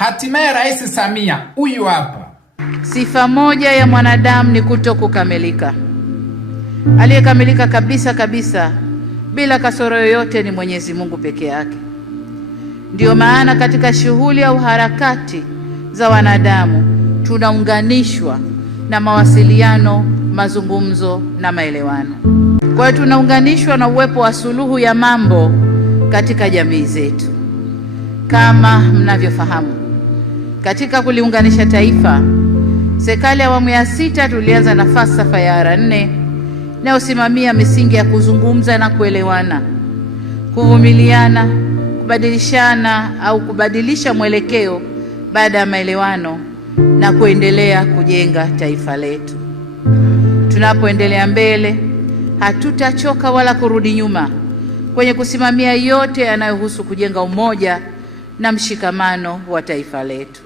Hatimaye Rais Samia huyu hapa. Sifa moja ya mwanadamu ni kutokukamilika. Aliyekamilika kabisa kabisa bila kasoro yoyote ni Mwenyezi Mungu peke yake. Ndiyo maana katika shughuli au harakati za wanadamu tunaunganishwa na mawasiliano, mazungumzo na maelewano. Kwa hiyo tunaunganishwa na uwepo wa suluhu ya mambo katika jamii zetu. Kama mnavyofahamu, katika kuliunganisha taifa, serikali ya awamu ya 6 tulianza na falsafa ya R4 inayosimamia misingi ya kuzungumza na kuelewana, kuvumiliana, kubadilishana au kubadilisha mwelekeo baada ya maelewano na kuendelea kujenga taifa letu. Tunapoendelea mbele, hatutachoka wala kurudi nyuma kwenye kusimamia yote yanayohusu kujenga umoja na mshikamano wa taifa letu.